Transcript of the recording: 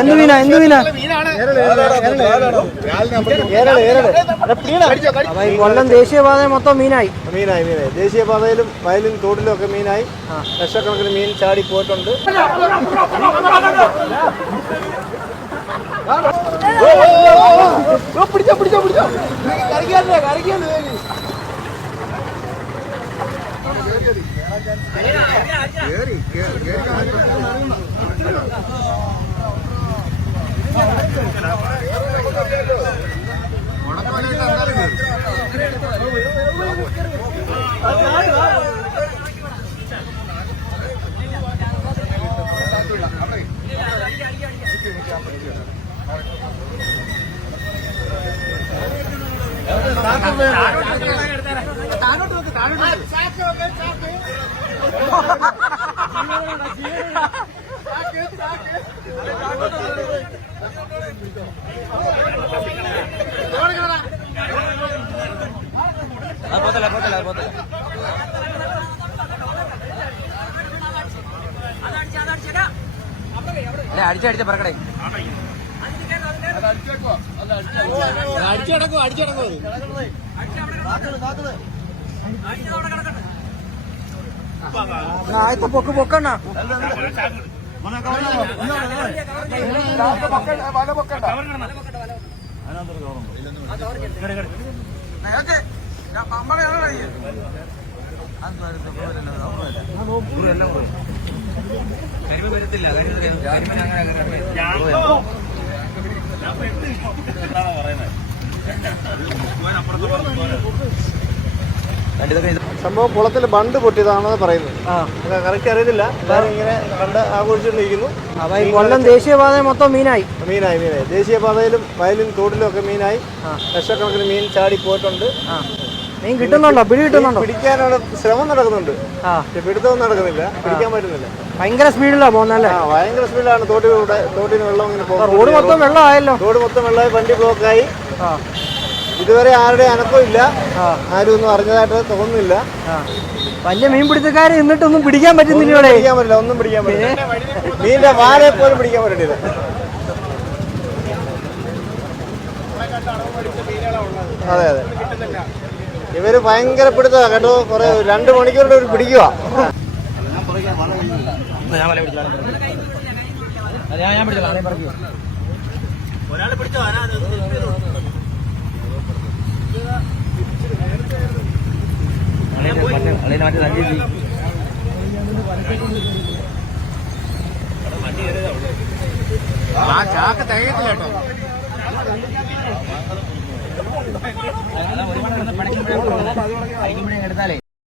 എന്ത് മീനാ കൊല്ലം ദേശീയപാത മൊത്തം മീനായി. ദേശീയപാതയിലും വയലിലും തോട്ടിലും ഒക്കെ മീനായി. ലക്ഷക്കണക്കിന് മീൻ ചാടി പോയിട്ടുണ്ട്. അടിച്ചടിച്ച പറക്കടേ അടിച്ചടക്കോ ആദ്യത്തെ പൊക്കണ്ട വരത്തില്ല. സംഭവം കുളത്തിൽ ബണ്ട് പൊട്ടിയതാണെന്ന് പറയുന്നത്. കറക്റ്റ് അറിയത്തില്ല. എല്ലാവരും ഇങ്ങനെ കണ്ട് ആഘോഷിച്ചിരിക്കുന്നു. കൊല്ലം ദേശീയപാത മൊത്തം മീനായി. ദേശീയപാതയിലും വയലിലും തോട്ടിലും ഒക്കെ മീനായി. ലക്ഷക്കണക്കിന് മീൻ ചാടി പോയിട്ടുണ്ട്. മീൻ കിട്ടുന്നുണ്ടോ? പിടിക്കാനുള്ള ശ്രമം നടക്കുന്നുണ്ട്. പിടുത്തമൊന്നും നടക്കുന്നില്ല. പിടിക്കാൻ പറ്റുന്നില്ല. ഭയങ്കര സ്പീഡിലാണ് പോകുന്നല്ലേ? ഭയങ്കര സ്പീഡിലാണ്. തോട്ടിന് വെള്ളം ഇങ്ങനെ പോകും. റോഡ് മൊത്തം വെള്ളമായല്ലോ. വണ്ടി ബ്ലോക്കായി. ഇതുവരെ ആരുടെ അനക്കവും ഇല്ല. ആരും ഒന്നും അറിഞ്ഞതായിട്ട് തോന്നുന്നില്ല. വലിയ മീൻ പിടുത്തക്കാരെ എന്നിട്ടൊന്നും പിടിക്കാൻ പറ്റുന്നില്ല. ഒന്നും പിടിക്കാൻ പറ്റില്ല. മീനിന്റെ വാലെ പോലും പിടിക്കാൻ പറ്റില്ല. അതെ. ഇവര് ഭയങ്കര പിടുത്തമാണ് കേട്ടോ. കുറെ 2 മണിക്കൂറിന്റെ ഒരു പിടിക്കുക. ഒരാളെ പിടിച്ചോ. ചാക്ക് തികയത്തില്ല കേട്ടോ. എടുത്താലേ